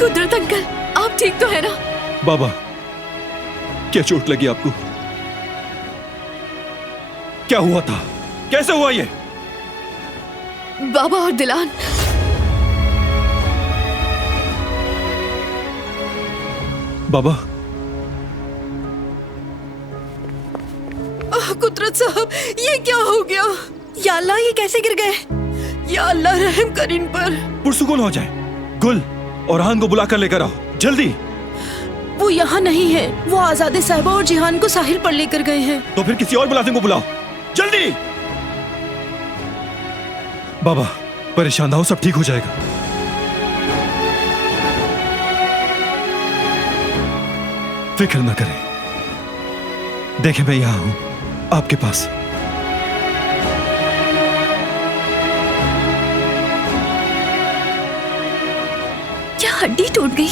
कुदरत अंकल, आप ठीक तो है ना? बाबा, क्या चोट लगी आपको? क्या हुआ था? कैसे हुआ ये? बाबा और दिलान, बाबा, कुदरत साहब, ये क्या हो गया? या अल्लाह, ये कैसे गिर गए? या अल्लाह, रहम कर इन पर। पुरसुकून हो जाए। गुल और हान को बुलाकर लेकर आओ, जल्दी। वो यहाँ नहीं है। वो आजादे साहिबा और जिहान को साहिल पर लेकर गए हैं। तो फिर किसी और मुलाजिम को बुलाओ, जल्दी। बाबा, परेशान ना हो, सब ठीक हो जाएगा। फिक्र न करें। देखें, मैं यहां हूं, आपके पास। क्या हड्डी टूट गई?